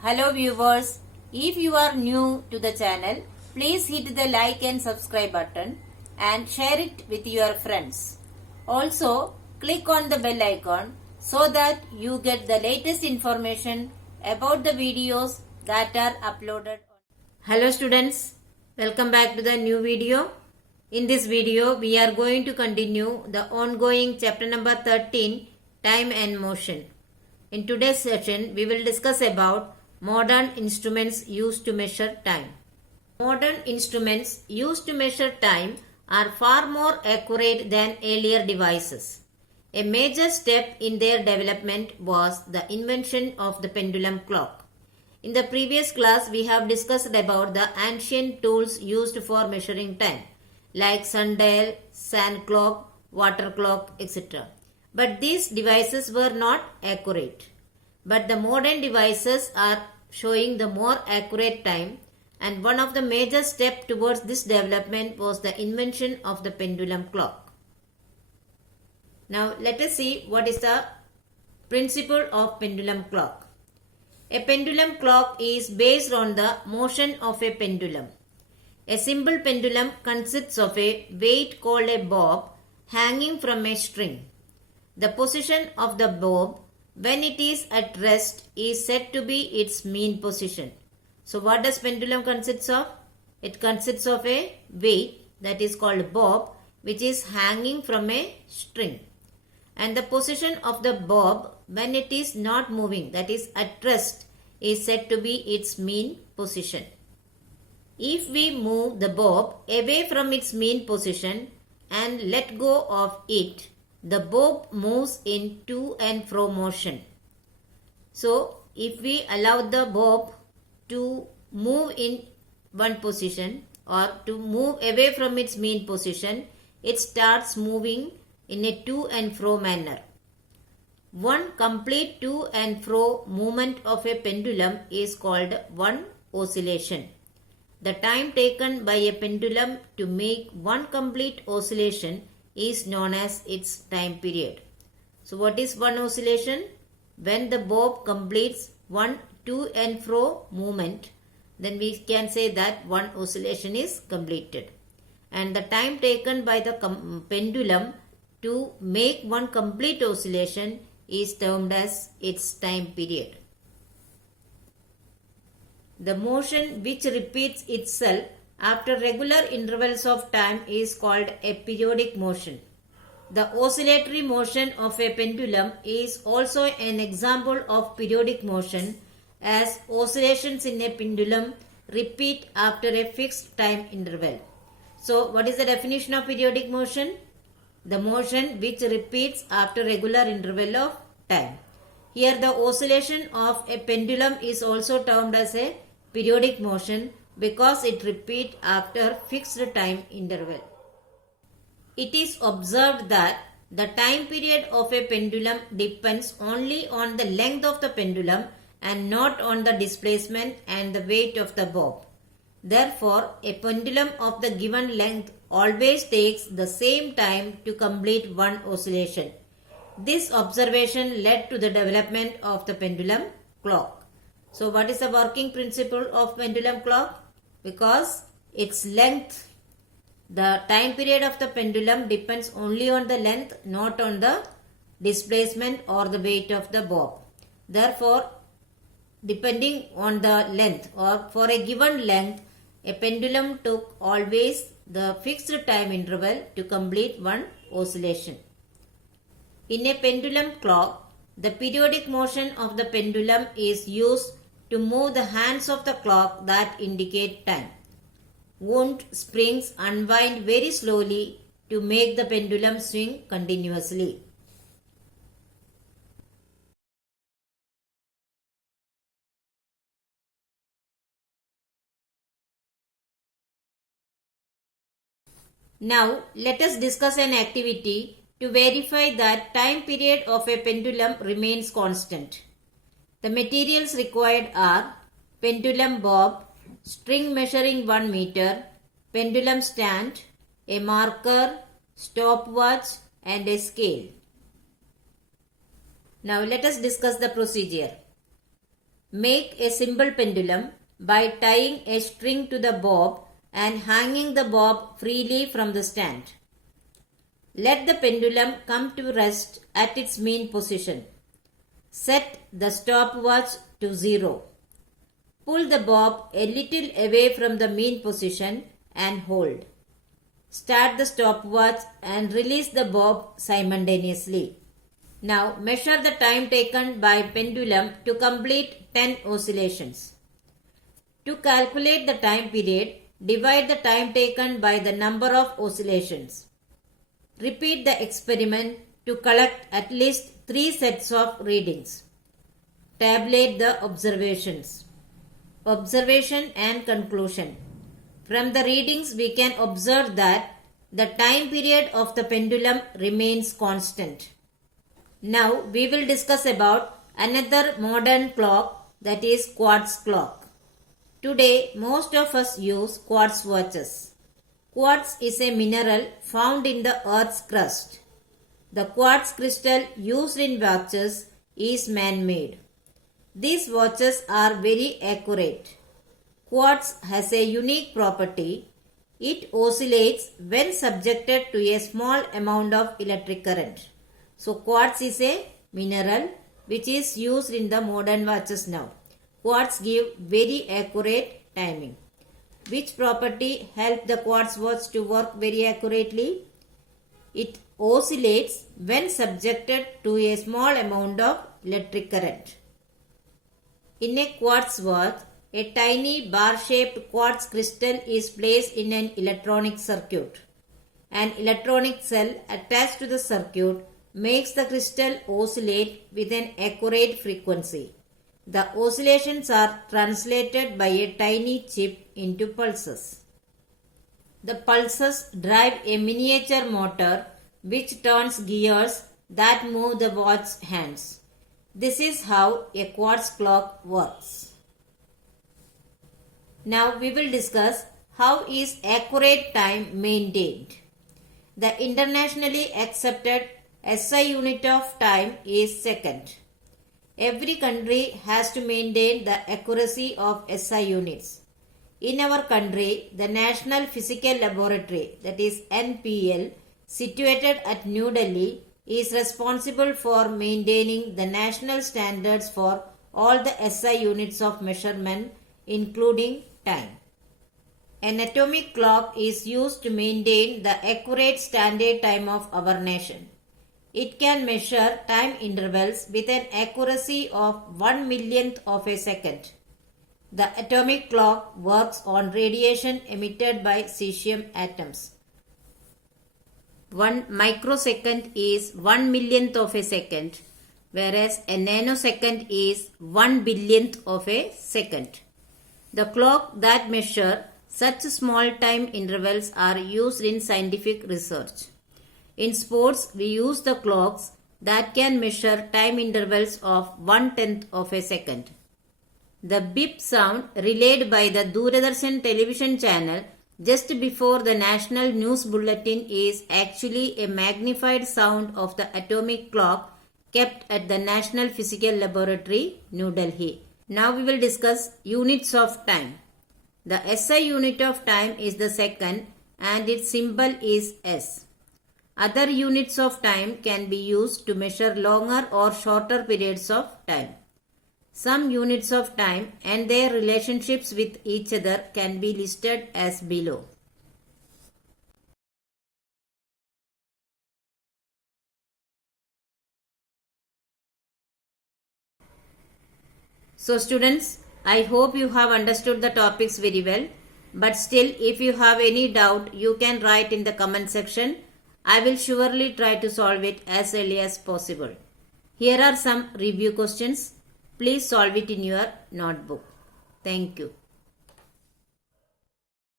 Hello viewers, if you are new to the channel, please hit the like and subscribe button and share it with your friends. Also, click on the bell icon so that you get the latest information about the videos that are uploaded. Hello students, welcome back to the new video. In this video, we are going to continue the ongoing chapter number 13, Time and Motion. In today's session, we will discuss about modern instruments used to measure time. Modern instruments used to measure time are far more accurate than earlier devices. A major step in their development was the invention of the pendulum clock. In the previous class, we have discussed about the ancient tools used for measuring time, like sundial, sand clock, water clock, etc. But these devices were not accurate. But the modern devices are showing the more accurate time, and one of the major steps towards this development was the invention of the pendulum clock. Now let us see what is the principle of pendulum clock. A pendulum clock is based on the motion of a pendulum. A simple pendulum consists of a weight called a bob hanging from a string. The position of the bob when it is at rest is said to be its mean position. So what does pendulum consists of? It consists of a weight that is called bob which is hanging from a string. And the position of the bob when it is not moving, that is at rest, is said to be its mean position. If we move the bob away from its mean position and let go of it, the bob moves in to and fro motion. So, if we allow the bob to move in one position or to move away from its mean position, it starts moving in a to and fro manner. One complete to and fro movement of a pendulum is called one oscillation. The time taken by a pendulum to make one complete oscillation is known as its time period. So what is one oscillation? When the bob completes one to and fro movement, then we can say that one oscillation is completed. And the time taken by the pendulum to make one complete oscillation is termed as its time period. The motion which repeats itself after regular intervals of time is called a periodic motion. The oscillatory motion of a pendulum is also an example of periodic motion, as oscillations in a pendulum repeat after a fixed time interval. So, what is the definition of periodic motion? The motion which repeats after regular interval of time. Here the oscillation of a pendulum is also termed as a periodic motion because it repeats after fixed time interval. It is observed that the time period of a pendulum depends only on the length of the pendulum and not on the displacement and the weight of the bob. Therefore, a pendulum of the given length always takes the same time to complete one oscillation. This observation led to the development of the pendulum clock. So, what is the working principle of pendulum clock? Because its length, the time period of the pendulum depends only on the length, not on the displacement or the weight of the bob. Therefore, depending on the length or for a given length, a pendulum took always the fixed time interval to complete one oscillation. In a pendulum clock, the periodic motion of the pendulum is used to move the hands of the clock that indicate time. Wound springs unwind very slowly to make the pendulum swing continuously. Now, let us discuss an activity to verify that time period of a pendulum remains constant. The materials required are pendulum bob, string measuring 1 meter, pendulum stand, a marker, stopwatch and a scale. Now let us discuss the procedure. Make a simple pendulum by tying a string to the bob and hanging the bob freely from the stand. Let the pendulum come to rest at its mean position. Set the stopwatch to 0. Pull the bob a little away from the mean position and hold. Start the stopwatch and release the bob simultaneously. Now measure the time taken by pendulum to complete 10 oscillations. To calculate the time period, divide the time taken by the number of oscillations. Repeat the experiment to collect at least 3 sets of readings. Tabulate the observations. Observation and conclusion. From the readings we can observe that the time period of the pendulum remains constant. Now we will discuss about another modern clock, that is quartz clock. Today most of us use quartz watches. Quartz is a mineral found in the earth's crust. The quartz crystal used in watches is man-made. These watches are very accurate. Quartz has a unique property. It oscillates when subjected to a small amount of electric current. So quartz is a mineral which is used in the modern watches now. Quartz give very accurate timing. Which property help the quartz watch to work very accurately? It oscillates when subjected to a small amount of electric current. In a quartz watch, a tiny bar-shaped quartz crystal is placed in an electronic circuit. An electronic cell attached to the circuit makes the crystal oscillate with an accurate frequency. The oscillations are translated by a tiny chip into pulses. The pulses drive a miniature motor which turns gears that move the watch hands. This is how a quartz clock works. Now we will discuss how is accurate time maintained. The internationally accepted SI unit of time is second. Every country has to maintain the accuracy of SI units. In our country, the National Physical Laboratory, that is NPL, situated at New Delhi, is responsible for maintaining the national standards for all the SI units of measurement, including time. An atomic clock is used to maintain the accurate standard time of our nation. It can measure time intervals with an accuracy of 1/1,000,000th of a second. The atomic clock works on radiation emitted by cesium atoms. 1 microsecond is 1/1,000,000th of a second, whereas a nanosecond is 1/1,000,000th of a second. The clock that measure such small time intervals are used in scientific research. In sports, we use the clocks that can measure time intervals of 1/10th of a second. The beep sound relayed by the Doordarshan television channel just before the national news bulletin is actually a magnified sound of the atomic clock kept at the National Physical Laboratory, New Delhi. Now we will discuss units of time. The SI unit of time is the second and its symbol is S. Other units of time can be used to measure longer or shorter periods of time. Some units of time and their relationships with each other can be listed as below. So students, I hope you have understood the topics very well. But still, if you have any doubt, you can write in the comment section. I will surely try to solve it as early as possible. Here are some review questions. Please solve it in your notebook. Thank you.